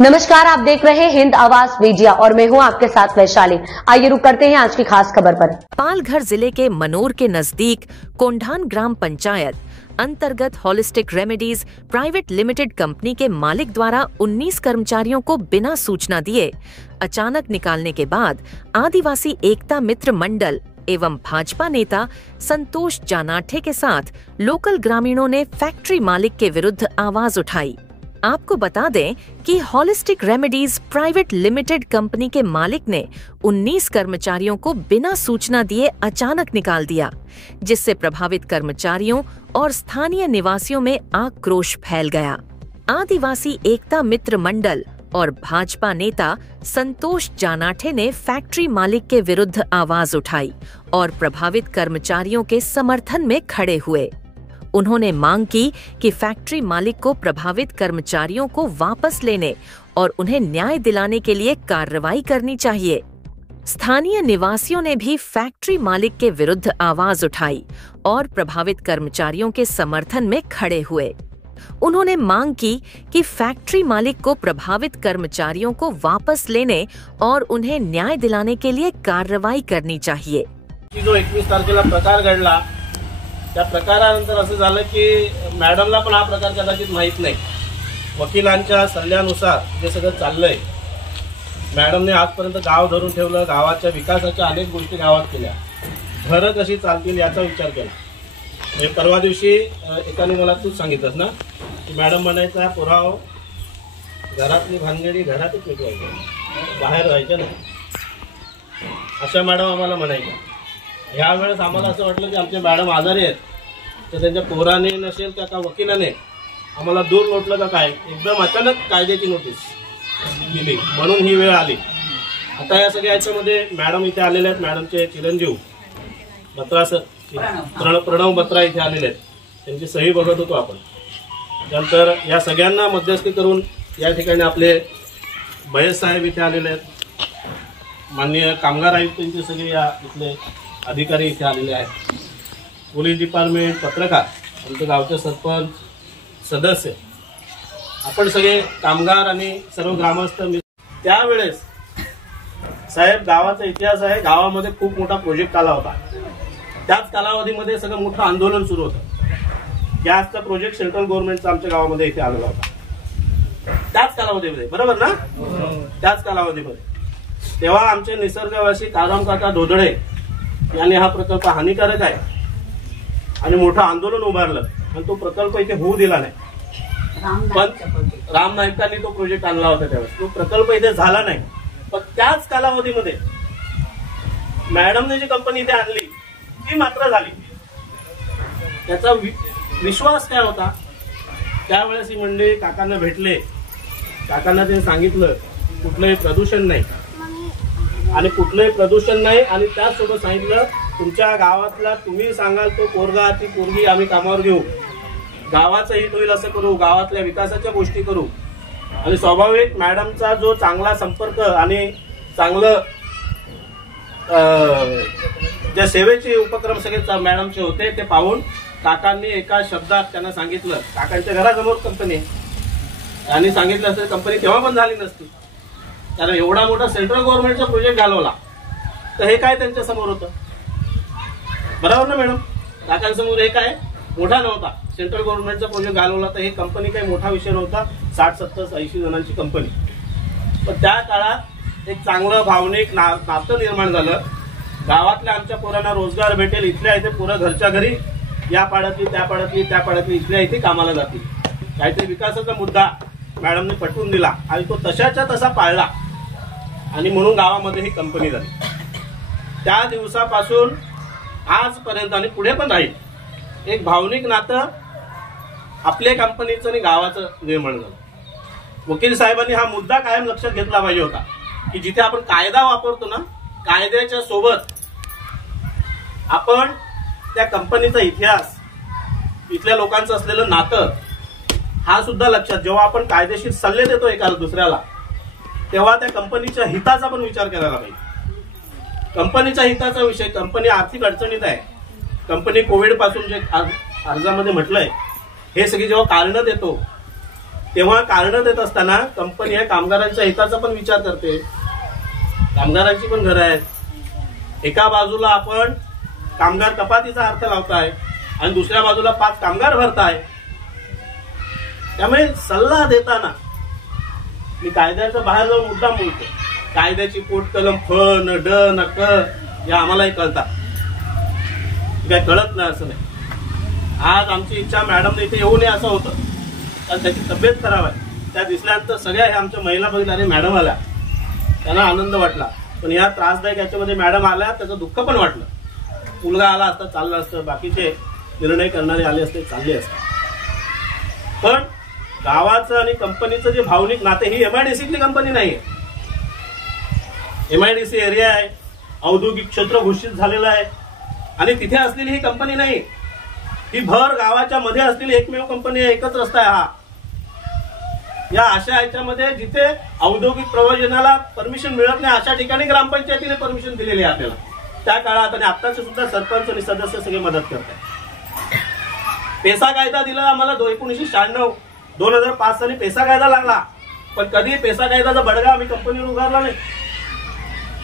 नमस्कार, आप देख रहे हैं हिंद आवाज मीडिया और मैं हूं आपके साथ वैशाली। आइए रुक करते हैं आज की खास खबर पर। पालघर जिले के मनोर के नजदीक कोंढान ग्राम पंचायत अंतर्गत holistic remedies private limited company के मालिक द्वारा 19 कर्मचारियों को बिना सूचना दिए अचानक निकालने के बाद आदिवासी एकता मित्र मंडल एवं भाजपा नेता संतोष जानाठे के साथ लोकल ग्रामीणों ने फैक्ट्री मालिक के विरुद्ध आवाज उठाई। आपको बता दें कि holistic remedies private limited company के मालिक ने 19 कर्मचारियों को बिना सूचना दिए अचानक निकाल दिया, जिससे प्रभावित कर्मचारियों और स्थानीय निवासियों में आक्रोश फैल गया। आदिवासी एकता मित्र मंडल और भाजपा नेता संतोष जानाठे ने फैक्ट्री मालिक के विरुद्ध आवाज उठाई और प्रभावित कर्मचारियों के समर्थन में खड़े हुए। उन्होंने मांग की कि फैक्ट्री मालिक को प्रभावित कर्मचारियों को वापस लेने और उन्हें न्याय दिलाने के लिए कार्रवाई करनी चाहिए। स्थानीय निवासियों ने भी फैक्ट्री मालिक के विरुद्ध आवाज उठाई और प्रभावित कर्मचारियों के समर्थन में खड़े हुए। उन्होंने मांग की कि फैक्ट्री मालिक को प्रभावित कर्मचारियों को वापस लेने और उन्हें न्याय दिलाने के लिए कार्रवाई करनी चाहिए। जो 21 तारखेला प्रकार घडला त्या प्रकारानंतर असं झालं की मॅडमला पण हा प्रकार कदाचित माहित नाही। वकिलांच्या सल्ल्यानुसार जे सगळं चाललंय, मॅडमने आजपर्यंत गाव धरून ठेवलं, गावाच्या विकासाच्या अनेक गोष्टी गावात केल्या, घरं कशी चालतील याचा विचार केला। परवा दिवशी एकाने मला तूच सांगितलंस ना की मॅडम म्हणायचा पुराव घरातली भानगडी घरातच मिटवायची, बाहेर राहायचं नाही, अशा मॅडम आम्हाला म्हणायच्या। यावेळेस आम्हाला असं वाटलं की आमचे मॅडम आजारी आहेत, तर त्यांच्या पोराने नसेल का वकिलाने आम्हाला दूर लोटलं का काय, एकदम अचानक कायद्याची नोटीस दिली म्हणून ही वेळ आली। आता या सगळ्या याच्यामध्ये मॅडम इथे आलेले आहेत, मॅडमचे चिरंजीव बत्रा सर प्रणव बत्रा इथे आलेले आहेत, त्यांची सही बघत होतो आपण। नंतर या सगळ्यांना मध्यस्थी करून या ठिकाणी आपले बयस साहेब इथे आलेले आहेत, माननीय कामगार आयुक्तांचे सगळे या इथले अधिकारी इथे आलेले आहेत, पोलीस डिपार्टमेंट, पत्रकार, आमच्या गावचे सरपंच, सदस्य, आपण सगळे कामगार आणि सर्व ग्रामस्थ। त्यावेळेस साहेब गावाचा इतिहास आहे, गावामध्ये खूप मोठा प्रोजेक्ट आला होता, त्याच कालावधीमध्ये सगळं मोठं आंदोलन सुरू होतं। गॅसचा प्रोजेक्ट सेंट्रल गव्हर्नमेंटचा आमच्या गावामध्ये इथे आलेला होता, त्याच कालावधीमध्ये, बरोबर ना? त्याच कालावधीमध्ये तेव्हा आमचे निसर्गवासी काराम काका ढोदळे यांनी हा प्रकल्प हानिकारक आहे आणि मोठं आंदोलन उभारलं आणि तो प्रकल्प इथे होऊ दिला नाही। पण राम नाईकांनी तो प्रोजेक्ट आणला होता, त्यावेळेस तो प्रकल्प इथे झाला नाही। पण त्याच कालावधीमध्ये मॅडमने जी कंपनी इथे आणली ती मात्र झाली। त्याचा विश्वास काय होता? त्यावेळेस ही मंडळी काकांना भेटले, काकांना त्यांनी सांगितलं कुठलंही प्रदूषण नाही आणि कुठलंही प्रदूषण नाही, आणि त्याचसोबत सांगितलं तुमच्या गावातला तुम्ही सांगाल तो पोरगा ती पोरगी आम्ही कामावर घेऊ, गावाचं हित होईल असं करू, गावातल्या विकासाच्या गोष्टी करू। आणि स्वाभाविक मॅडमचा जो चांगला संपर्क आणि चांगलं ज्या सेवेचे उपक्रम सगळे मॅडमचे होते ते पाहून काकांनी एका शब्दात त्यांना सांगितलं, काकांच्या घरासमोर कंपनी आणि सांगितलं असं कंपनी तेव्हा पण झाली नसती, कारण एवढा मोठा सेंट्रल गव्हर्नमेंटचा प्रोजेक्ट घालवला तर हे काय त्यांच्या समोर होतं, बरोबर ना मॅडम? काकांसमोर हे काय मोठा नव्हता, सेंट्रल गव्हर्नमेंटचा प्रोजेक्ट घालवला तर हे कंपनी काही मोठा विषय नव्हता, 60, 70, 80 जणांची कंपनी। पण त्या काळात एक चांगलं भावनिक नातं निर्माण झालं, गावातल्या आमच्या पोरांना रोजगार भेटेल, इथल्या इथे पोरं घरच्या घरी या पाड्यातली त्या पाड्यातली त्या पाड्यातली इथल्या इथे कामाला जातील, काहीतरी विकासाचा मुद्दा मॅडमने पटवून दिला आणि तो तशाच्या तसा पाळला आणि म्हणून गावामध्ये ही कंपनी झाली। त्या दिवसापासून आजपर्यंत आणि पुढे पण राहील एक भावनिक नातं आपल्या कंपनीचं आणि गावाचं निर्माण झालं। वकील साहेबांनी हा मुद्दा कायम लक्षात घेतला पाहिजे होता की जिथे आपण कायदा वापरतो ना, कायद्याच्या सोबत आपण त्या कंपनीचा इतिहास, इथल्या लोकांचं असलेलं नातं हा सुद्धा लक्षात, जेव्हा आपण कायदेशीर सल्ले देतो एका दुसऱ्याला तेव्हा त्या कंपनीच्या हिताचा पण विचार करायला पाहिजे। कंपनीच्या हिताचा विषय, कंपनी आर्थिक अडचणीत आहे, कंपनी कोविड पासून जे अर्जामध्ये म्हटलंय हे सगळी जेव्हा कारण देतो तेव्हा कारण देत असताना कंपनी या कामगारांच्या हिताचा पण विचार करते. कामगारांची पण घरं आहेत. एका बाजूला आपण कामगार कपातीचा अर्थ लावताय आणि दुसऱ्या बाजूला 5 कामगार भरताय. त्यामुळे सल्ला देताना मी कायद्याच्या बाहेर जाऊन मुद्दाम बोलतो. कायद्याची पोट कलम फ न ड न क या आम्हालाही कळतात, काय कळत नाही असं नाही. आज आमची इच्छा मॅडमने इथे येऊ नये असं होतं, कारण त्याची तब्येत खराब आहे. त्या दिसल्यानंतर सगळ्या ह्या आमच्या महिला बघितल्या आणि मॅडम आल्या, त्यांना आनंद वाटला. पण या त्रासदायक याच्यामध्ये मॅडम आल्या त्याचं दुःख पण वाटलं. मुलगा आला असता चाललं असतं, बाकीचे निर्णय करणारे आले असते चालले असते. पण गावाचं आणि कंपनीचं जे भावनिक नाते, ही MIDCतली कंपनी नाहीये. MIDC एरिया आहे, औद्योगिक क्षेत्र घोषित झालेलं आहे आणि तिथे असलेली ही कंपनी नाही. ही भर गावाच्या मध्ये असलेली एकमेव कंपनी आहे. एकच रस्ता आहे हा. या अशा याच्यामध्ये जिथे औद्योगिक प्रयोजनाला परमिशन मिळत नाही अशा ठिकाणी ग्रामपंचायतीने परमिशन दिलेली आहे आपल्याला. त्या काळात आणि आत्ताचे सुद्धा सरपंच आणि सदस्य सगळे मदत करतात. पेसा कायदा दिला आम्हाला 1996 2005 साली पेसा कायदा लागला. पण कधी पेसा कायद्याचा बडगा आम्ही कंपनीवर उभारला नाही.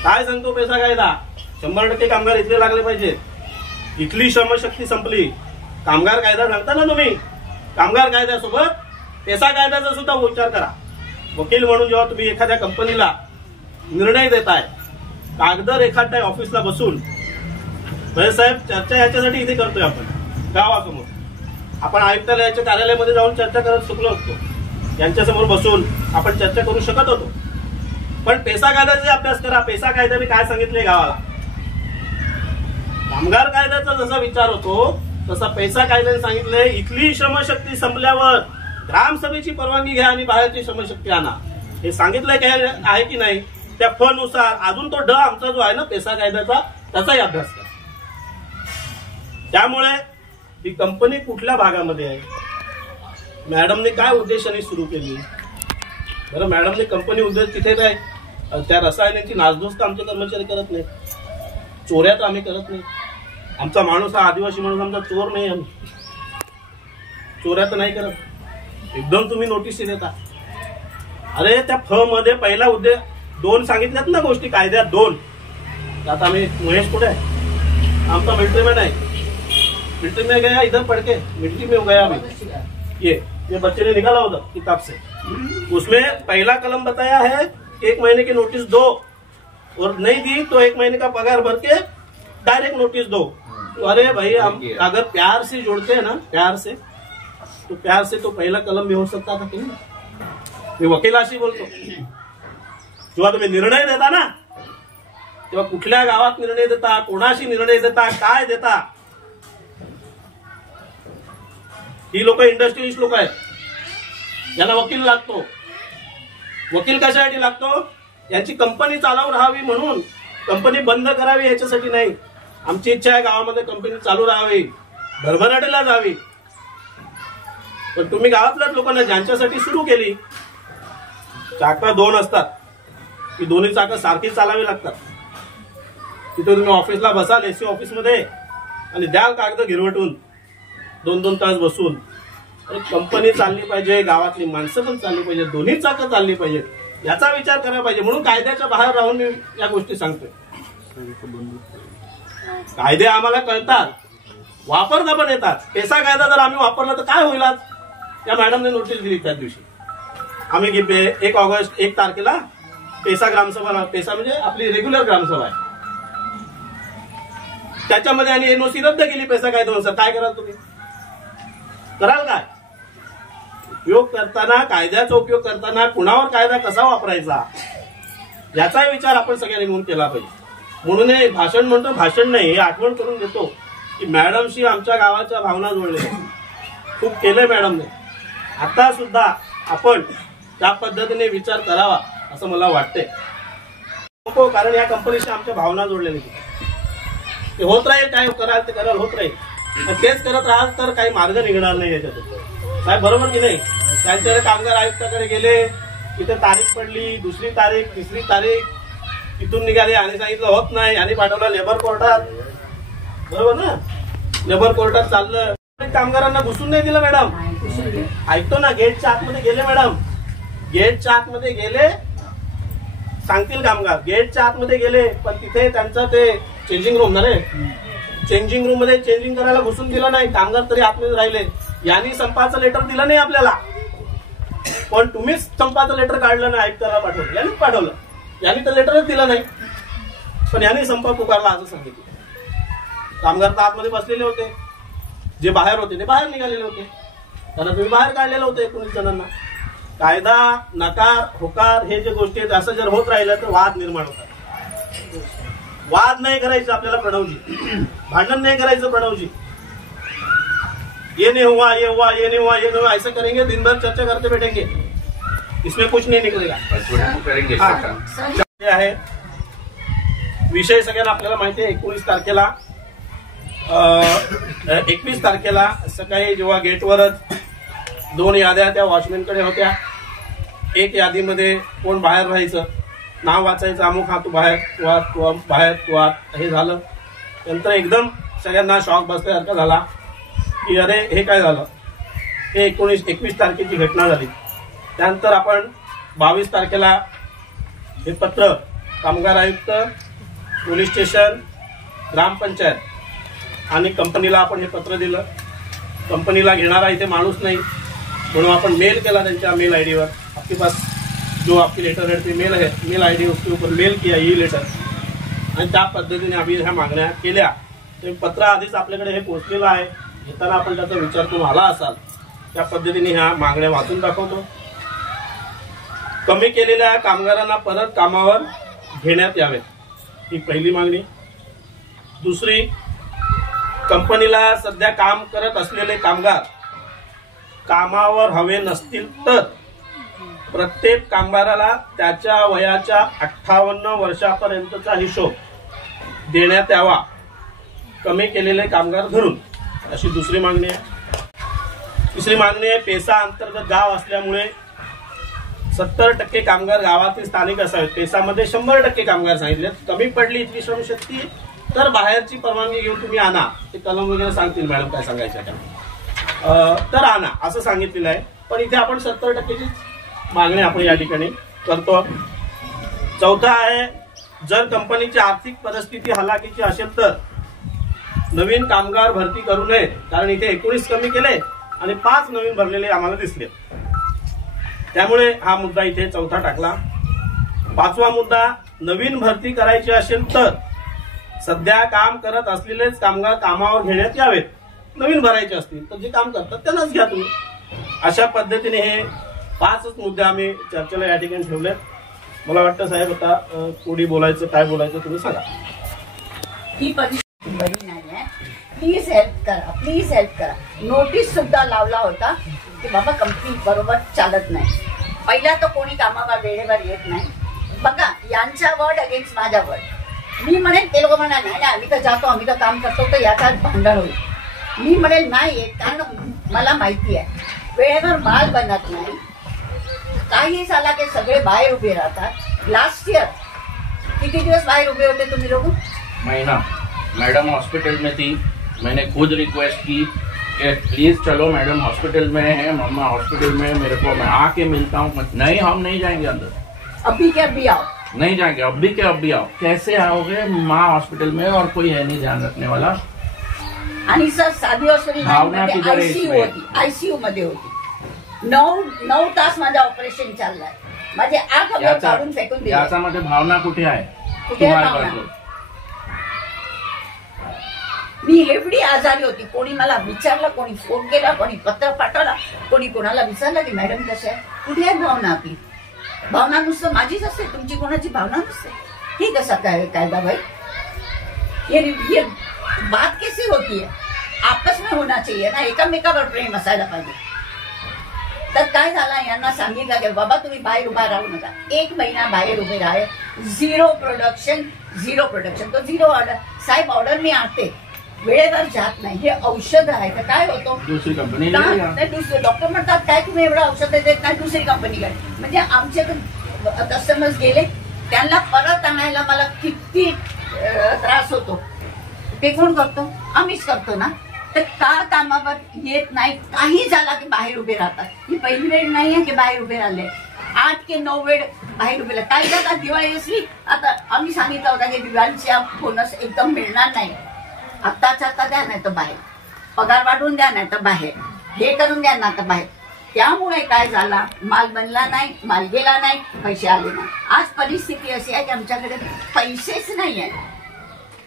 काय सांगतो पेसा कायदा? 100% कामगार इथले लागले पाहिजेत. इथली श्रमशक्ती संपली. कामगार कायदा सांगता ना तुम्ही, कामगार कायद्यासोबत पेसा कायद्याचा सुद्धा विचार करा. वकील म्हणून जेव्हा तुम्ही एखाद्या कंपनीला निर्णय देताय, कागद रेखाटताय ऑफिसला बसून, साहेब चर्चा याच्यासाठी इथे करतोय आपण गावासमोर. आपण आयुक्तालयाच्या कार्यालयामध्ये जाऊन चर्चा करत शिकलो असतो, यांच्यासमोर बसून आपण चर्चा करू शकत होतो. पण पेसा कायद्याचा अभ्यास करा. पेसा कायद्याने काय सांगितले गावाला? कामगार कायद्याचा जसा विचार होतो तसा पेसा कायद्याने सांगितले, इथली श्रमशक्ती संपल्यावर ग्रामसभेची परवानगी घ्या आणि बाहेरची श्रमशक्ती आणा. हे सांगितलंय काय आहे की नाही? त्या फ नुसार अजून तो ड आमचा जो आहे ना पेसा कायद्याचा, त्याचाही अभ्यास करा. त्यामुळे ही कंपनी कुठल्या भागामध्ये आहे, मॅडमने काय उद्देशाने सुरू केली? बरं, मॅडमने कंपनी उद्देश तिथे काय त्या रसायनाची नासधूस आमचे कर्मचारी करत नाही, चोऱ्या तर आम्ही करत नाही. आमचा माणूस हा आदिवासी माणूस आमचा चोर नाही. आम्ही चोऱ्या तर नाही करत. एकदम तुम्ही नोटीस देता. अरे त्या फ मध्ये पहिला उद्देश 2 सांगितल्यात ना गोष्टी कायद्यात 2. आता आम्ही महेश कुठे आहे? आमचा मिलिट्री मॅन आहे. मिलिट्री में गया इधर पढ़ के, मिलिट्री में गया अभी. ये बच्चे ने निकाला होता किताब से. उसमें पहला कलम बताया है 1 महीने की नोटिस दो और नहीं दी तो 1 महीने का पगार भर के डायरेक्ट नोटिस दो. तो अरे भाई, हम अगर प्यार से जोड़ते हैं ना, प्यार से तो पहला कलम भी हो सकता था. क्यों? मी वकिलाशी बोलतो. जेव्हा तुम्ही निर्णय देता ना, तेव्हा कुठल्या गावात निर्णय देता, कोणाशी निर्णय देता, काय देता? ही लोक इंडस्ट्रियलिस्ट लोक आहेत. यांना वकील लागतो. वकील कशासाठी लागतो? यांची कंपनी चालू राहावी म्हणून. कंपनी बंद करावी याच्यासाठी नाही. आमची इच्छा आहे गावामध्ये कंपनी चालू राहावी, भरभराटीला जावी. पण तुम्ही गावातल्याच लोकांना ज्यांच्यासाठी सुरू केली, चाकं 2 असतात, ती दोन्ही चाकं सारखी चालावी लागतात. तिथे तुम्ही ऑफिसला बसाल एसी ऑफिसमध्ये आणि द्याल कागद गिरवटून 2-2 तास बसून. कंपनी चालली पाहिजे, गावातली माणसं पण चालली पाहिजे, दोन्ही चाकं चालली पाहिजे, याचा विचार करायला पाहिजे. म्हणून कायद्याच्या बाहेर राहून मी या गोष्टी सांगतोय. कायदे आम्हाला कळतात, वापरता पण येतात. पेसा कायदा जर आम्ही वापरला तर काय होईल? त्या मॅडमने नोटीस दिली त्या दिवशी. आम्ही 1 ऑगस्ट 1 तारखेला पेसा ग्रामसभा, पेसा म्हणजे आपली रेग्युलर ग्रामसभा आहे, त्याच्यामध्ये आणि NOC रद्द केली पेसा कायद्यानुसार. काय कराल तुम्ही? कराल काय? उपयोग करताना, कायद्याचा उपयोग करताना कुणावर कायदा कसा वापरायचा याचा विचार आपण सगळ्यांनी म्हणून केला पाहिजे. म्हणून हे भाषण म्हणतो, भाषण नाही, हे आठवण करून देतो की मॅडमशी आमच्या गावाच्या भावना जोडल्या. खूप केलंय मॅडमने. आता सुद्धा आपण त्या पद्धतीने विचार करावा असं मला वाटतंय. कारण या कंपनीशी आमच्या भावना जोडलेल्या ते होत राहील. काय कराल ते कराल, होत राहील. तेच करत राहाल तर काही मार्ग निघणार नाही याच्यातून. साहेब बरोबर की नाही? त्यांच्याकडे कामगार आयुक्ताकडे गेले, तिथे तारीख पडली, 2री तारीख 3री तारीख, तिथून निघाले आणि सांगितलं होत नाही आणि पाठवलं लेबर कोर्टात. बरोबर ना? लेबर कोर्टात चाललं. कामगारांना घुसून नाही दिलं मॅडम. ऐकतो ना, गेटच्या आतमध्ये गेले मॅडम, गेटच्या आतमध्ये गेले, सांगतील कामगार, गेटच्या आतमध्ये गेले, पण तिथे त्यांचं ते चेंजिंग रूम ना रे, चेंजिंग रूम मध्ये चेंजिंग करायला घुसून दिलं नाही, कामगार तरी आतमध्ये राहिले. यांनी संपाचं लेटर दिलं नाही आपल्याला, पण तुम्हीच संपाचं लेटर काढलं नाही, आयुक्ताला पाठवलं, यांनीच पाठवलं, यांनी तर लेटरच दिलं नाही, पण यांनी संप पुकारला असं सांगितलं. कामगार तर आतमध्ये बसलेले होते, जे बाहेर होते ते बाहेर निघालेले होते, त्यांना तुम्ही बाहेर काढलेलं होतं 19 जणांना. कायदा, नकार, होकार हे जे गोष्टी आहेत, असं जर होत राहिलं तर वाद निर्माण होतात. वाद नाही करायचं आपल्याला प्रणवजी, भांडण नाही करायचं प्रणवजी. ये नहीं हुआ, ये हुआ, ये नहीं हुआ, ये नहीं हुआ, ऐसा करेंगे दिन भर चर्चा करते बैठेंगे, इसमें कुछ नहीं निकलेगा. आहे विषय सगळ्यांना आपल्याला माहिती आहे. 21 तारखेला सकाळी जेव्हा गेटवरच 2 याद्या त्या वॉचमॅनकडे होत्या. एक यादीमध्ये कोण बाहेर राहायचं, नाव वाचायचं, अमुक हा तू बाहेर, तू बाहेर, तू आत, हे झालं. नंतर एकदम सगळ्यांना शॉक बसल्यासारखा झाला की अरे हे काय झालं. हे 21 तारखेची घटना झाली. त्यानंतर आपण 22 तारखेला हे पत्र कामगार आयुक्त, पोलीस स्टेशन, ग्रामपंचायत आणि कंपनीला आपण हे पत्र दिलं. कंपनीला घेणारा इथे माणूस नाही म्हणून आपण मेल केला त्यांच्या मेल आईडीवर. आपके पास जो आपकी लेटर है मेल है, मेल आईडी उसके ऊपर मेल किया ये लेटर, आणि त्या पद्धतीने आम्ही ह्या मागण्या केल्या. ते पत्र आधीच आपल्याकडे हे पोहोचलेलं आहे. घेताना आपण त्याचा विचार करून आला असाल त्या पद्धतीने ह्या मागण्या वाचून दाखवतो. कमी केलेल्या कामगारांना परत कामावर घेण्यात यावेत, ही पहिली मागणी. दुसरी, कंपनीला सध्या काम करत असलेले कामगार कामावर हवे नसतील तर प्रत्येक कामगाराला त्याच्या वयाच्या 58 वर्षापर्यंतचा हिशोब देण्यात यावा, कमी केलेले कामगार धरून, अशी दुसरी मागणी आहे. तिसरी मागणी आहे, पेसा अंतर्गत गाव असल्यामुळे 70% कामगार गावातील स्थानिक असावेत. पेसामध्ये 100% कामगार सांगितले. कमी पडली इतकी श्रमशक्ती तर बाहेरची परवानगी घेऊन तुम्ही आणा, ते कलम वगैरे सांगतील मॅडम काय सांगायचं त्या, तर आणा असं सांगितलेलं आहे. पण इथे आपण 70%ची मागणी आपण या ठिकाणी करतो. चौथा आहे, जर कंपनीची आर्थिक परिस्थिती हलाखीची असेल तर नवीन कामगार भरती करू नये, कारण इथे 19 कमी केले आणि 5 नवीन भरलेले आम्हाला दिसले, त्यामुळे हा मुद्दा इथे चौथा टाकला. 5वा मुद्दा, नवीन भरती करायची असेल तर सध्या काम करत असलेलेच कामगार कामावर घेण्यात यावेत. नवीन भरायचे असतील तर जे काम करतात त्यांनाच घ्या तुम्ही. अशा पद्धतीने हे 5च मुद्दे आम्ही चर्चेला या ठिकाणी ठेवले. मला वाटतं साहेब आता कोणी बोलायचं, काय बोलायचं तुम्ही सांगा. ही परिस्थिती बरी नाही आहे, प्लीज हेल्प करा, प्लीज हेल्प करा. नोटीस सुद्धा लावला होता की बाबा कंपनी बरोबर चालत नाही. पहिला तर कोणी कामावर वेळेवर येत नाही. बघा, यांच्या वर्ड अगेन्स्ट माझ्या वर्ड. मी म्हणेल, ते लोक म्हणा नाही आम्ही तर जातो, आम्ही तर काम करतो, तर याचा भांडण होईल. मी म्हणेल नाही येत, कारण मला माहिती आहे वेळेवर माल बनत नाही. काही झाला की सगळे बाहेर उभे राहतात. लास्ट इयर किती दिवस बाहेर उभे होते तुम्ही लोक? महीना. मैडम हॉस्पिटल में थी, मैंने खुद रिक्वेस्ट की कि प्लीज चलो मैडम हॉस्पिटल में है, मम्मा हॉस्पिटल में, मेरे को मैं आके मिलता हूँ. नहीं, हम नहीं जाएंगे अंदर. अभी के अभी आओ. नहीं जाएंगे, अभी के अभी आओ. कैसे आओगे? माँ हॉस्पिटल में और कोई है नहीं ध्यान रखने वाला. आणि सर साधी हॉस्पिटल आयसीयू होती, आयसीयू मध्ये होती. 9 तास माझं ऑपरेशन चाललंय. माझे 8 हजार काढून फेकून दिले. याच्यामध्ये भावना कुठे आहे? कुठे आहे भावना? मी एवढी आजारी होती. कोणी मला विचारलं, कोणी फोन केला, कोणी पत्र पाठवला, कोणी कोणाला विचारलं की मॅडम कसे आहे, कुठे आहे भावना आपली? भावना नुसतं माझीच असते, तुमची कोणाची भावना नसते. ही कसा काय कायदा भाई? ये बात कैसी होती है? आपस में होना चाहिए ना, एकामेकावर प्रेम असायला पाहिजे. तर काय झालं, यांना सांगितलं की बाबा तुम्ही बाहेर उभा राहू नका. 1 महिना बाहेर उभे राहिले. 0 प्रोडक्शन. तो 0 ऑर्डर. साहेब ऑर्डर मी आणते, वेळेवर जात नाही. हे औषध आहे तर काय होतं, दुसरी कंपनी दुसरे डॉक्टर म्हणतात काय तुम्ही एवढं औषध देत नाही, दुसरी कंपनीकडे. म्हणजे आमचे कस्टमर्स गेले, त्यांना परत आणायला मला किती त्रास होतो. ते कोण करतो? आम्हीच करतो ना. तर का कामावर येत नाही? काही झाला की बाहेर उभे राहतात. ही पहिली वेळ नाहीये की बाहेर उभे राहिले. 8 ते 9 वेळ बाहेर उभे राहिले. काही जातात दिवाळी असली, आता आम्ही सांगितलं होतं की दिवाळीच्या बोनस एकदम मिळणार नाही, आत्ताच आता द्या नाही तर बाहेर, पगार वाढवून द्या नाही तर बाहेर, हे करून द्या ना तर बाहेर. त्यामुळे काय झाला, माल बनला नाही, माल गेला नाही, पैसे आले नाही. आज परिस्थिती अशी आहे की आमच्याकडे पैसेच नाही आहे.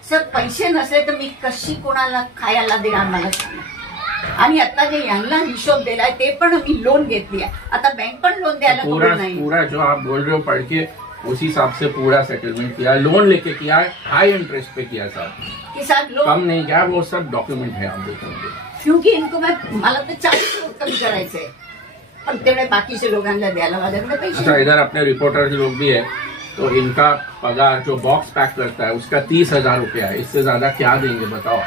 सर पैसे नसले तर मी कशी कोणाला खायला देणार मला सांगा. आणि आता जे यांना हिशोब दिलाय ते पण मी लोन घेतली आहे. आता बँक पण लोन द्यायला पूरा नाही. पूरा जो आप बोल रहे हो पढ़ के उसी हिसाब से पूरा सेटलमेंट किया, लोन लेके किया, हाई इंटरेस्ट पे किया सर, के साथ लोन कम नहीं किया. वो सब डॉक्यूमेंट है, आप देखेंगे. क्योंकि इनको मला तर 40 कमी करायचंय, पण तेवढे बाकीचे लोकांना द्यायला माझ्याकडे पैसे अच्छा, इधर अपने रिपोर्टर लोग भी है, तो इनका पगार जो बॉक्स पैक करता है उसका 30,000 रुपया है. इससे ज्यादा क्या देंगे बताओ.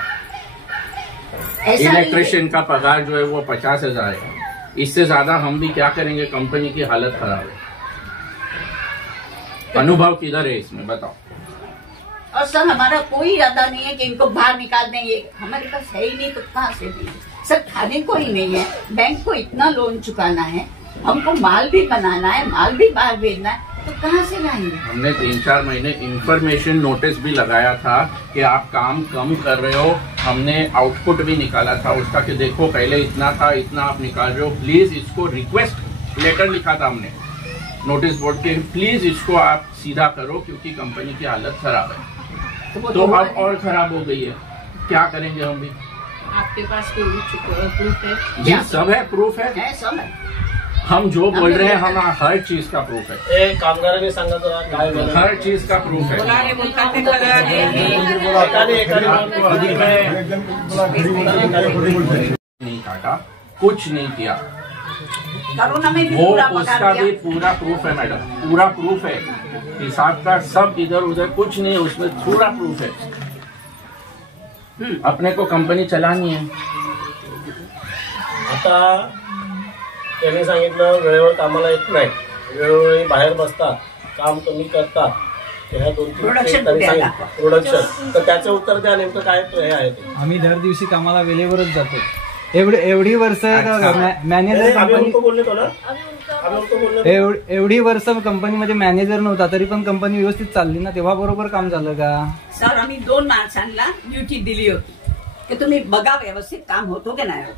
ऐसा इलेक्ट्रिशियन का पगार जो है वो 50,000 है. इससे ज्यादा हम भी क्या करेंगे. कंपनी की हालत खराब है. अनुभव किधर है इसमें बताओ. और सर हमारा कोई इरादा नहीं है कि इनको बाहर निकाल देंगे, हमारे पास है ही नहीं तो कहाँ से देंगे. सर खाने को ही नहीं है, बैंक को इतना लोन चुकाना है, हमको माल भी बनाना है, माल भी बाहर भेजना है, तो कहाँ से लाएंगे. हमने 3-4 महीने इंफॉर्मेशन नोटिस भी लगाया था कि आप काम कम कर रहे हो. हमने आउटपुट भी निकाला था उसका कि देखो पहले इतना था, इतना आप निकाल रहे हो, प्लीज इसको रिक्वेस्ट लेटर लिखा था हमने नोटिस बोर्ड के, प्लीज इसको आप सीधा करो क्योंकि कंपनी की हालत खराब है. तो अब और खराब हो गई है, क्या करेंगे हम भी. आपके पास कोई प्रूफ है? जी सब है, प्रूफ है. सब है. हम जो बोल रहे हैं हम हर चीज का प्रूफ है. ए कामगारांनी सांगा जरा काय बोला. हर चीज का प्रूफ है. बोलाने बोलतात ते कळलं. नहीं काटा, कुछ नहीं किया. कोरोना में भी वो पूरा उसका पगार भी दिया. पूरा प्रूफ है मैडम, पूरा प्रूफ है. हिसाब का सब इधर उधर कुछ नहीं, उसमें पूरा प्रूफ है. अपने को कंपनी चलानी है. आता त्यांनी सांगितलं वेळेवर कामाला येत नाही, वेळोवेळी बाहेर बसतात, काम कमी करतात. ह्या 2-3 Production त्यांनी द्यायला. सांगितलं प्रोडक्शन. तर त्याचं उत्तर द्या, नेमकं काय हे आहे ते. आम्ही दर दिवशी कामाला वेळेवरच जातो. एवढी वर्ष मॅनेजर आम्ही उनको बोलले तो ना, आम्ही उनको बोलले. एवढी वर्ष कंपनीमध्ये मॅनेजर नव्हता तरी पण कंपनी व्यवस्थित चालली ना, तेव्हा बरोबर काम झालं का. सर आम्ही 2 माणसांना ड्युटी दिली होती की तुम्ही बघा व्यवस्थित काम होतो की नाही होत.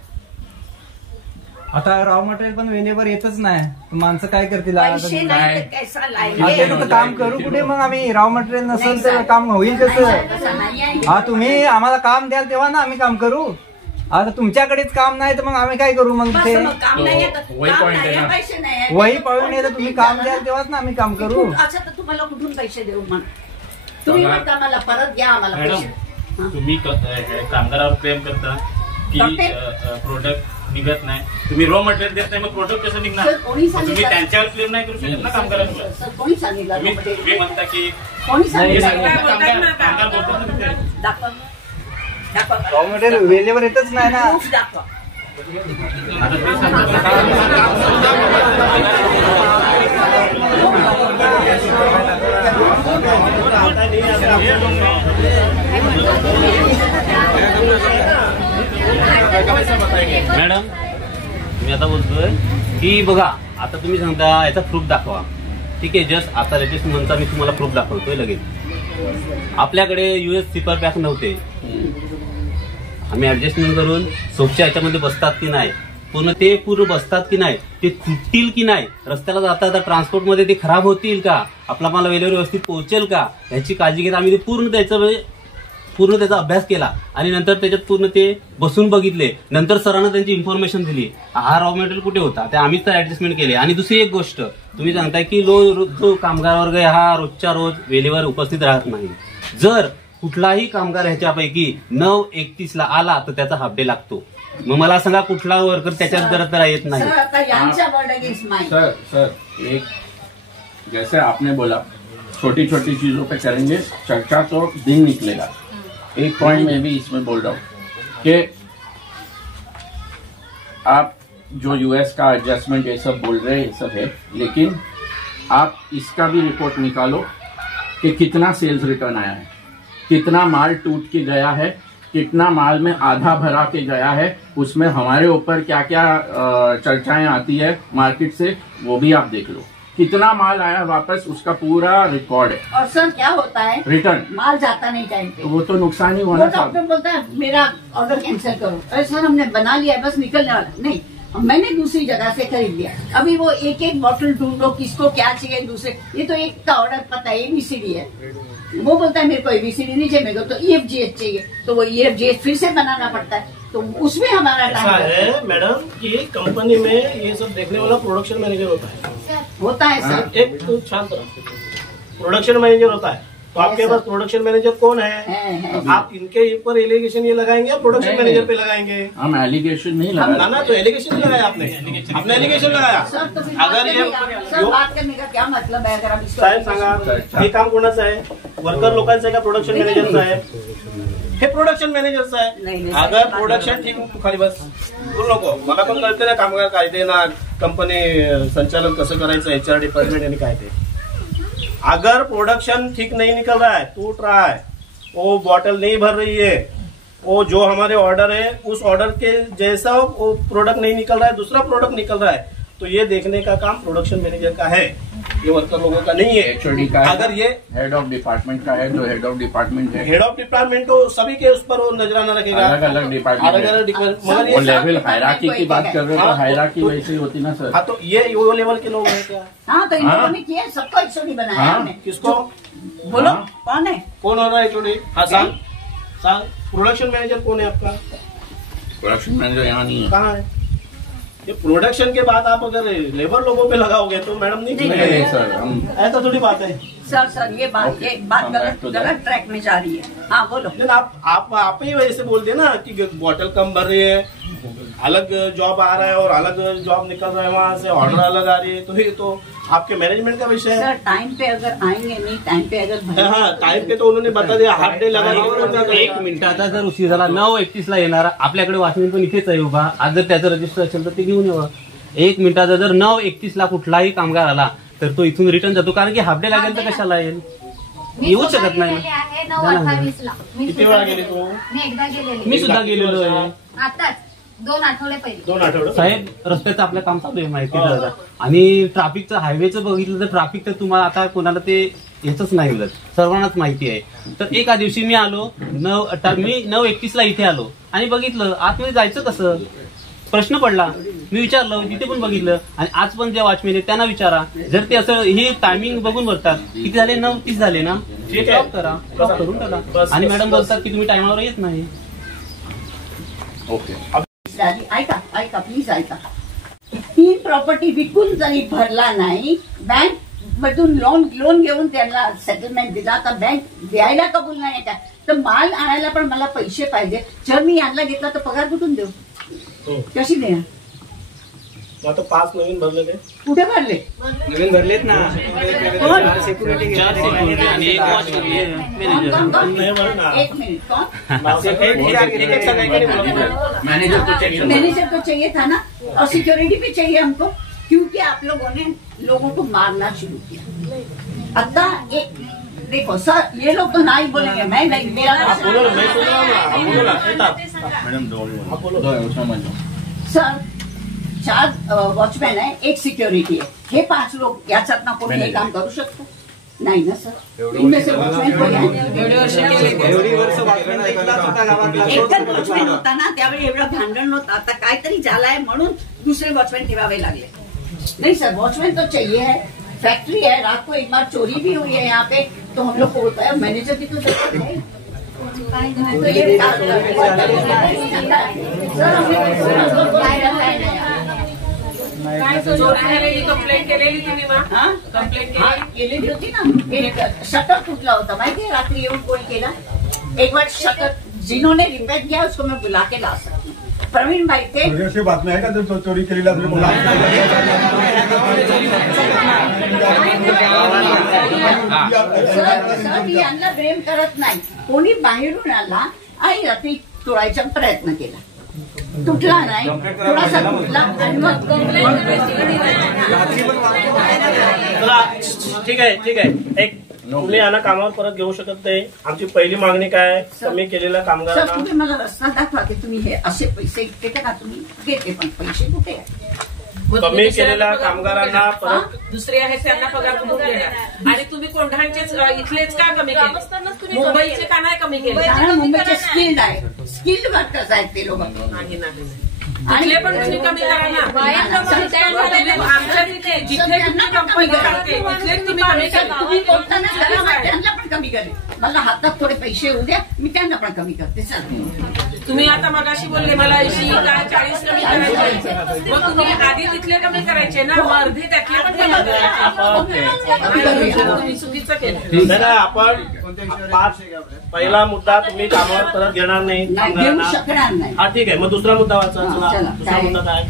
आता रॉ मटेरियल पण वेळेवर येतच नाही, माणसं काय करतील. पैसे नाही तर कैसा आता लाएंगे. काम करू कुठे मग आम्ही. रॉ मटेरियल नसेल तर काम होईल कसं. तसं नाही आहे. हा तुम्ही आम्हाला काम द्याल तेव्हा ना आम्ही काम करू. आता तुमच्याकडेच काम नाही तर मग आम्ही काय करू मग बस तिथे. मग काम नाही आहे तर वही काम point नाही आहे आहे, ना. पैसे नाही आहे. वही पाहून येतं तुम्ही काम द्याल तेव्हाच ना आम्ही काम करू. अच्छा तर तुम्हाला कुठून पैसे देऊ म्हणून तुम्ही म्हणता मला परत द्या आम्हाला पैसे. मॅडम तुम्ही कामगारावर प्रेम करता की प्रोडक्ट निघत नाही, तुम्ही रॉ मटेरियल देत नाही, मग प्रोडक्ट कसं निघणार. सर, कोणी सांगितलं? तुम्ही त्यांच्यावर क्लेम नाही करू शकत ना कामगारांवर. सर कोणी सांगितलं तुम्ही म्हणता की कोणी हे सांगितलं कामगार बोलतात ना ते. दाखवा दाखवा रॉ मटेरियल वेळेवर येतच नाही ना. प्रूफ दाखवा. आता ते सांगतात. मॅडम मी आता बोलतोय की बघा, आता तुम्ही सांगता याचा प्रूफ दाखवा. ठीक आहे, जस्ट आता लेटेस्ट मंथचा मी तुम्हाला प्रूफ दाखवतोय लगेच. आपल्याकडे US सिपर पॅक नव्हते, आम्ही ऍडजस्टमेंट करून सोपच्या याच्यामध्ये बसतात की नाही, पूर्ण बसतात की नाही, ते तुटतील की नाही, रस्त्याला जाता जाता ट्रान्सपोर्टमध्ये ते खराब होतील का, आपला माल वेळेवर व्यवस्थित पोहोचेल का, ह्याची काळजी घेत आम्ही ते पूर्ण त्याचा अभ्यास केला आणि नंतर त्याच्यात पूर्ण ते बसून बघितले. नंतर सरांना त्यांची इन्फॉर्मेशन दिली, हा रॉ मटेरियल कुठे होता, ते आम्हीच तर ऍडजस्टमेंट केले. आणि दुसरी एक गोष्ट तुम्ही सांगताय की जो कामगार वर्ग हा रोजच्या रोज वेळेवर उपस्थित राहत नाही. जर कुठलाही कामगार ह्याच्यापैकी 9:31 आला तर त्याचा हाफ डे लागतो. मग मला सांगा कुठला वर्कर त्याच्यात जरा येत नाही. सर आता यांच्या वर्ड अगेन्स्ट माइंड. सर एक जैसे आपने बोला छोटी छोटी चीजों पे करेंगे, चर्चा तो दिन निकलेगा. एक पॉइंट में भी इसमें बोल रहा हूं कि आप जो US का एडजस्टमेंट ये सब बोल रहे हैं, ये सब है, लेकिन आप इसका भी रिपोर्ट निकालो कि कितना सेल्स रिटर्न आया है, कितना माल टूट के गया है, कितना माल में आधा भरा के गया है, उसमें हमारे ऊपर क्या क्या चर्चाएं आती है मार्केट से, वो भी आप देख लो। कितना माल आया वापस, उसका पूरा रिकॉर्ड है। और सर क्या होता है, रिटर्न माल जाता नहीं टाइम पे, तो वो तो नुकसान ही वो होना। डॉक्टर बोलता है मेरा ऑर्डर कैंसिल करो। अरे सर हमने बना लिया है, बस निकलने वाला नहीं, मैंने दूसरी जगह से खरीद लिया। अभी वो एक एक बॉटल ढूंढो, किसको क्या चाहिए दूसरे, ये तो एक का ऑर्डर पता है ABCD है, वो बोलता है मेरे को ABCD नहीं चाहिए, मेरे को तो EFGH चाहिए, तो वो EFGH फिर से बनाना पड़ता है, तो उसमें हमारा ऐसा टाइम है मैडम कि कंपनी में ये सब देखने वाला प्रोडक्शन मैनेजर होता है सर। एक तो शांत रहो, प्रोडक्शन मैनेजर होता है। तो आपके पास प्रोडक्शन मैनेजर कौन है? तो आप इनके ऊपर एलिगेशन ये लगाएंगे या प्रोडक्शन मैनेजर पे लगाएंगे? हम एलिगेशन नहीं लगाए ना, तो एलिगेशन लगाया आपने एलिगेशन लगाया। सर तो फिर अगर ये बात करने का क्या मतलब है? अगर आप साहेब सांगा हे काम कोणाचं आहे? वर्कर लोकांचं आहे का प्रोडक्शन मॅनेजरचं आहे? हे प्रोडक्शन मॅनेजरचं आहे। अगर प्रोडक्शन ठीक, तू खाली बस, बोल नको, मला पण कळते ना कामगार कायदे ना, कंपनी संचालन कसं करायचं, HR डिपार्टमेंट आणि काय ते। अगर प्रोडक्शन ठीक नहीं निकल रहा है, टूट रहा है, वो बॉटल नहीं भर रही है, वो जो हमारे ऑर्डर है उस ऑर्डर के जैसा वो प्रोडक्ट नहीं निकल रहा है, दूसरा प्रोडक्ट निकल रहा है, तो ये देखने का काम प्रोडक्शन मैनेजर का है, ये वर्कर लोगों का नहीं है। HOD का है, अगर ये हेड ऑफ डिपार्टमेंट का है, जो हेड ऑफ डिपार्टमेंट है, हेड ऑफ डिपार्टमेंट तो सभी के उस पर वो नजराना रखेगा। अलग अलग डिपार्टमेंट, अलग अलग डिपार्टमेंट, मगर वो ये लेवल हायरार्की की बात कर रहे हो, तो हायरार्की तो- वैसी होती ना सर। हाँ, तो ये वो लेवल के लोग हैं क्या? हाँ तो इन लोगों ने किया, सबको HOD बनाया हाँ। हमने। किसको बोलो कौन है? कौन हो रहा है HOD? हाँ सांग सांग, प्रोडक्शन मैनेजर कौन है आपका? प्रोडक्शन मैनेजर यहाँ नहीं है। कहाँ है? ये प्रोडक्शन के बाद आप अगर लेबर लोगों पे लगाओगे तो मैडम नहीं नहीं सर, हम ऐसा थोड़ी बात है। सर ये बात Okay. गलत गलत ट्रैक में जा रही है। हाँ बोलो। लेकिन आप ही वैसे बोलते ना कि बॉटल कम भर रही है, अलग जॉब आ रहा है और अलग जॉब निकल रहा है, वहाँ से ऑर्डर अलग आ रही है, तो ये तो आपके मैनेजमेंट का विषय है। सर टाइम पे अगर आएंगे नहीं, टाइम पे अगर हाँ, टाइम पे तो उन्होंने बता दिया, हाफ डे लगा एक मिनिटाचा जर उशीर झाला, 9:31 ला येणारा आपल्याकडे वाचन पण इथेच आहे उभा, आज जर त्याचं रजिस्टर असेल तर ते घेऊन यावं। 1 मिनिटाचा जर 9:31 ला कुठलाही कामगार आला तर तो इथून रिटर्न जातो, कारण की हाफ डे लागेल तर कशाला येईल, येऊ शकत नाही ना। 9:28 किती वेळा गेले तू? मी एकदा गेलेले, मी सुद्धा गेलेलो आहे आताच 2 आठवडे पहिले। 2 आठवडे साहेब, रस्त्याचं आपलं काम चालू आहे माहिती आहे दादा, आणि ट्रॅफिकचं हायवेचं बघितलं तर ट्रॅफिक तर तुम्हाला आता कोणाला ते येतच नाही मिळत, सर्वांनाच माहिती आहे। तर एका दिवशी मी आलो, मी 9:31 ला इथे आलो आणि बघितलं आतमध्ये जायचं कसं, प्रश्न पडला, मी विचारलं, तिथे पण बघितलं, आणि आज पण जे वॉचमॅन आहे त्यांना विचारा, जर ते असं ही टायमिंग बघून बघतात किती झाले, 9:30 झाले ना, ठीक आहे, स्टॉप करा, स्टॉप करून टाका। आणि मॅडम बोलतात की तुम्ही टायमावर येत नाही। ओके, ऐका प्लीज ऐका, ही प्रॉपर्टी विकून जरी भरला नाही, बँक मधून लोन घेऊन त्यांना सेटलमेंट दिला, तर बँक द्यायला कबूल नाही का? तर माल आणायला पण मला पैसे पाहिजे, जर मी यांना घेतला तर पगार कुठून देऊ, कशी देणार? मग आता 5 नवीन भरले ते कुठे भरले? नवीन भरलेत ना, सिक्युरिटी नाही भरणार। एक मिनिट, कौन मैनेजर तो चेक मैनेजर तो चाहिए था ना, और सिक्योरिटी भी चाहिए हमको, क्योंकि आप लोगों ने लोगों को मारना शुरू किया। अतः एक देखो सर, ये लोग तो नहीं बोलेंगे, मैं नहीं, मेरा आप बोलो ना, मैं सुन रहा हूँ ना, आप बोलो ना, मैडम आप बोलो। सर 4 वॉचमॅन आहे, एक सिक्युरिटी आहे, हे 5 लोक याच्यात ना कोणी हे काम करू शकतो नाही ना सर? इनमें से वॉचमॅन कोणी आहे? एवढी वर्ष वॉचमॅन इथलाच होता गावातला, एकच वॉचमॅन होता ना, त्यावेळी एवढं भांडण नव्हतं, आता काहीतरी झालंय म्हणून दुसरे वॉचमॅन ठेवावे लागले। नहीं सर, वॉचमैन तो चाहिए है, फैक्ट्री है, रात को एक बार चोरी भी हुई है यहाँ पे, तो हम लोग को होता है, मैनेजर की तो जरूरत है। तो ये कंप्लेंट केलेली तुम्ही केलेली होती ना, एक शटर तुटला होता माहिती है, रात्री येऊन कोणी केला, एक बार शटर जिन्होंने रिपेयर किया उसको मैं बुला के ला सकती हूँ। प्रवीण भाई थे, अशी बातमी आहे का तो चोरी केलेला सर मी यांना ब्लेम करत नाही, कोणी बाहेरून आला आणि रात्री तोडायचा प्रयत्न केला, तुटला नाही, थोडासा तुटला आणि मग चला ठीक आहे, एक तुम्ही यांना कामावर परत घेऊ शकत नाही. आमची पहिली मागणी काय आहे, कमी केलेल्या सर कामगारांना तुम्ही मला रस्ता दाखवा की तुम्ही हे असे पैसे घेते का तुम्ही घेते, पण पैसे कुठे आहे? कमी केलेल्या कामगारांना परत दुसरे आहेत त्यांना पगार कुठून देणार? आणि तुम्ही कोंढाणचेच इथलेच का कमी केले? मुंबईचे का नाही कमी केले? कारण मुंबईचे स्किल्ड आहे, स्किल्ड वर्कर्स आहेत ते लोक. नाही आणि पण तुम्ही कमी करा ना. आमच्या तिथे जिथे तुम्ही कंपनी करते तिथले तुम्ही कमी करा. तुम्ही बोलताना त्यांना पण कमी करेल. मला हातात थोडे पैसे येऊ द्या, मी त्यांना पण कमी करते. तुम्ही आता मगाशी बोलले मला 80 काय 40 कमी करायचे, मग तुम्ही आधी तिथले कमी करायचे ना, मग अर्धे त्यातले पण कमी करायचे. तुम्ही चुकीचं केलं. नाही, आपण पहिला मुद्दा तुम्ही कामावर परत घेणार नाही देऊ शकणार नाही. हा ठीक आहे, मग दुसरा मुद्दा वाचा. चला, दुसरा मुद्दा काय?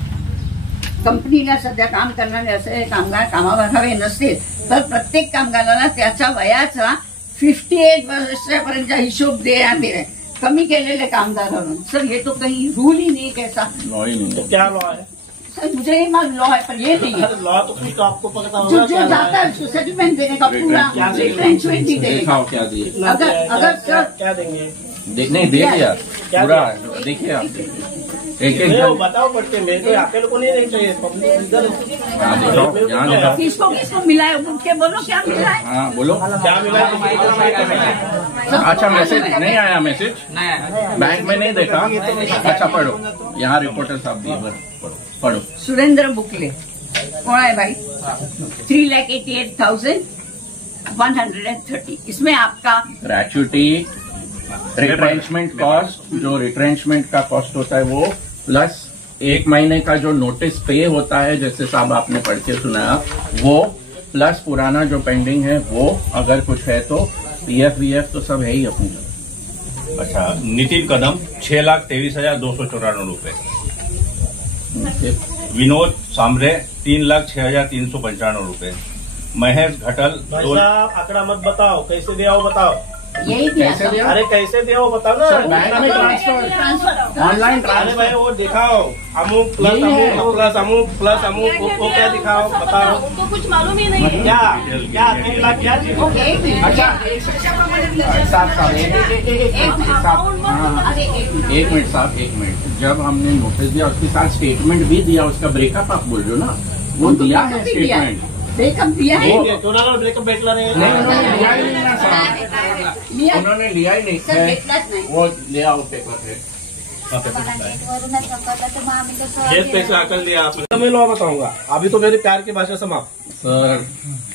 कंपनीला सध्या काम करणारे असे कामगार कामावर हवे नसतील तर प्रत्येक कामगाराला त्याच्या वयाचा 58 वर्षापर्यंतचा हिशोब देण्यात येईल कमी केलेले कामगारांना. सर ये तो कहीं रूल ही नहीं कैसा. तो क्या लॉ है? सर मुझे ये मालूम लॉ है, पर ये नहीं है. लॉ तो कुछ तो आपको पता जो होगा. जाता है उसको सेटलमेंट देने का पूरा रिट्रेंचमेंट भी देगा. अगर सर क्या देंगे? नहीं दे दिया पूरा. देखिए आप एक बताओ पड़ते, मेरे को अकेले को नहीं चाहिए. किसको मिला है उठ के बोलो क्या मिला है. हाँ बोलो क्या मिला है? अच्छा मैसेज नहीं आया. मैसेज बैंक में नहीं देखा. अच्छा पढ़ो, यहाँ रिपोर्टर साहब दिए, पढ़ो. सुरेंद्र बुकले कौन है भाई? 3,88,130. इसमें आपका ग्रेच्युटी, रिट्रेंचमेंट कॉस्ट, जो रिट्रेंचमेंट का कॉस्ट होता है वो, प्लस 1 महीने का जो नोटिस पे होता है, जैसे साहब आपने पढ़ के सुनाया वो, प्लस पुराना जो पेंडिंग है वो, अगर कुछ है तो पीएफ वीएफ तो सब है ही अपनी. अच्छा, नितिन कदम 6,23,294 रुपए. विनोद सांबरे 3,06,395 रुपए. महेश घटल भाई साहब आंकड़ा मत बताओ, कैसे दिया हो बताओ. यही दिया. अरे कैसे दिया हो बताओ ना. Transfer online. अरे भाई वो दिखाओ, अमुक प्लस अमुक प्लस अमुक प्लस अमुक, वो क्या दिखाओ बताओ. उनको कुछ मालूम ही नहीं है. क्या 3 लाख क्या चीज. अच्छा साहब एक मिनट साहब, एक मिनट. जब हमने नोटिस दिया उसके साथ स्टेटमेंट भी दिया, उसका ब्रेकअप आप बोल रहे हो ना, वो दिया है स्टेटमेंट. ब्रेकअप दिया है. ब्रेकअप भेटला नाही. उन्होंने लिया ही नहीं ना साहब, उन्होंने लिया ही नहीं सर भेटलाच नाही. वो लिया हो पेपर है. ये पैसे आकर लिया आपने. मैं लॉ बताऊंगा. अभी तो मेरी प्यार की भाषा समाप्त. सर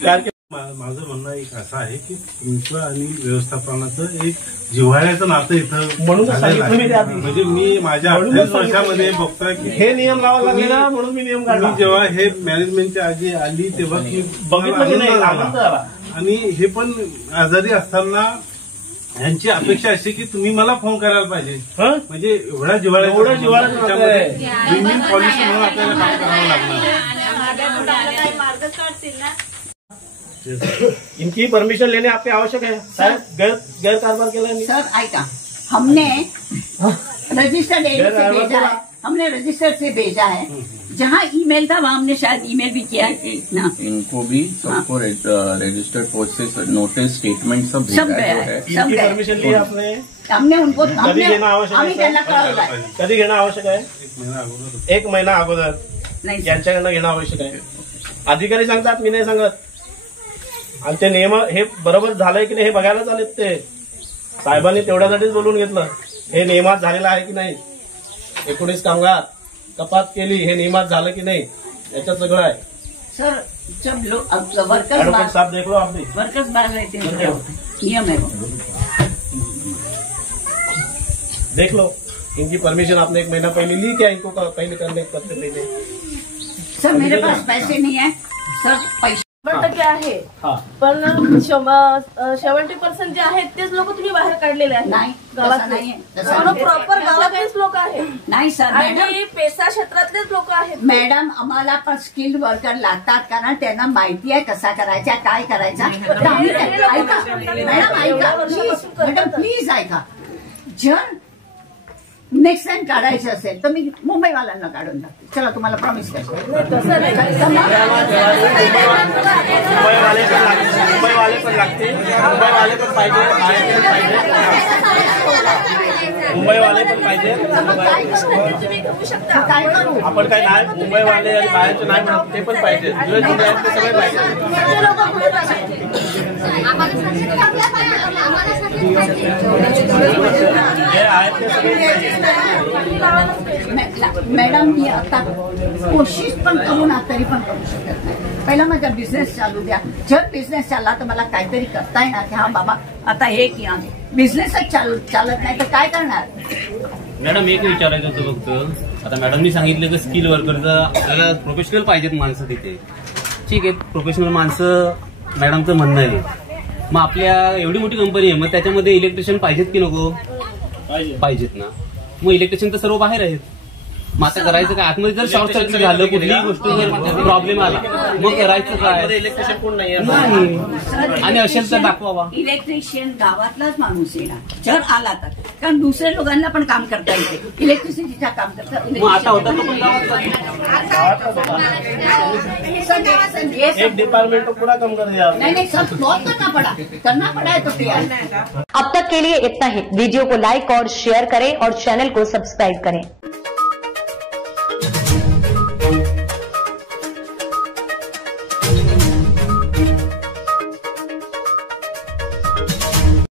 प्यार के माझं म्हणणं एक असं आहे की तुमचं आणि व्यवस्थापनाचं एक जिव्हाळ्याचं नातं इथं म्हणून झालेलं आहे. म्हणजे मी माझ्या 28 वर्षामध्ये बघतोय की हे नियम लावायला लागले ना, म्हणून मी नियम काढला. मी जेव्हा हे मॅनेजमेंटच्या आधी आली तेव्हा मी बघितलं की नाही, आनंद झाला. आणि हे पण आजारी असताना यांची अपेक्षा अशी की तुम्ही मला फोन करायला पाहिजे. म्हणजे एवढा जिव्हाळ्याचं विन पॉलिसी म्हणून आपल्याला काम करावं लागणार. इनकी परमिशन लेने आपके आवश्यक है. साहब गैर कारभार केला नहीं. सर ऐका, हमने रजिस्टर्ड एरिया से भेजा है. हमने रजिस्टर से भेजा है. जहाँ ईमेल था वहाँ हमने शायद ईमेल भी किया है ना. इनको भी सबको रजिस्टर्ड पोस्ट से नोटिस स्टेटमेंट सब सब भेजा गया जो है. है. सब इनकी गया. परमिशन ली आपने. हमने उनको कधी घेणं आवश्यक आम्ही त्यांना आहे. कळवलं आहे. कधी घेणं आवश्यक आहे. 1 महिना अगोदर नाही सर. यांच्याकडनं घेणं आवश्यक आहे. अधिकारी सांगतात, मी नाही सांगत. आणि ते नियम हे बरोबर झालंय की नाही हे बघायला चालेत. ते साहेबांनी तेवढ्यासाठीच बोलून घेतलं. हे नियमात झालेलं आहे की नाही, 19 कामगार कपात केली, हे नियमात झालं की नाही, याच्यात सगळं आहे. सर जब लोग ऍडव्होकेट वर्कर्स साहब देख लो आपने. बाहर रहते हैं क्या होता है? नियम है वो. देख लो, इनकी परमिशन आपने 1 महीना पहले ली क्या, इनको पहले करने सबसे पहले. सर मेरे पास पैसे नहीं है सर. पैसे 100% आहे, पण 70% जे आहेत तेच लोक तुम्ही बाहेर काढलेले आहेत. नाही, तसं नाहीये. प्रॉपर गावातलेच लोक आहेत. नाही सर मॅडम, आणि पेसा क्षेत्रातलेच लोक आहेत. मॅडम आम्हाला पण स्किल्ड वर्कर लागतात, कारण त्यांना माहिती आहे कसा करायचा, काय करायचा. ऐका मॅडम, ऐका प्लीज, मॅडम प्लीज ऐका. जर नेक्स्ट टाइम काढायचं असेल तर मी मुंबईवाल्यांना काढून टाकते. चला तुम्हाला प्रॉमिस करते. मुंबईवाले पण लागते, मुंबईवाले पण पाहिजे, मुंबईवाले पण पाहिजे. काय करू आपण काय नाही, मुंबईवाले आणि बाहेरचे नाही म्हणत, ते पण पाहिजे. ते सगळे पाहिजे. जे आहेत ते सगळे पाहिजे. मॅडम मी आता कोशिश पण करू ना तरी पण करू शकत नाही. पहिला माझा बिझनेस चालू द्या. जर बिझनेस चालला तर मला काहीतरी करता येणार की हा बाबा आता हे की बिझनेसच चालत नाही तर काय करणार. मॅडम एक विचारायचं होतं फक्त. आता मॅडमनी सांगितलं की स्किल वर्करचं आपल्याला प्रोफेशनल पाहिजेत माणसं तिथे. ठीक आहे, प्रोफेशनल माणसं मॅडमचं म्हणणं आहे. मग आपल्या एवढी मोठी कंपनी आहे, मग त्याच्यामध्ये इलेक्ट्रिशियन पाहिजेत की नको? पाहिजेत ना. मग इलेक्ट्रिशियन तर सर्व बाहेर आहेत. मग आता करायचं काय? आतमध्ये जर शॉर्ट सर्किट झालं, कुठलीही गोष्ट जर प्रॉब्लेम आला, मग करायचं काय? इलेक्ट्रिशियन कोण नाही आणि असेल तर दाखवा. इलेक्ट्रिशियन गावातलाच माणूस येणार जर आला तर, कारण दुसऱ्या लोकांना पण काम करता येते. इलेक्ट्रिसिटीच्या काम करता. मग आता होता तो पण एक डिपार्टमेंट को पूरा कम कर दिया. नहीं सब बहुत करना पड़ा है तो तैयार. अब तक के लिए इतना ही. वीडियो को लाइक और शेयर करें और चैनल को सब्सक्राइब करें.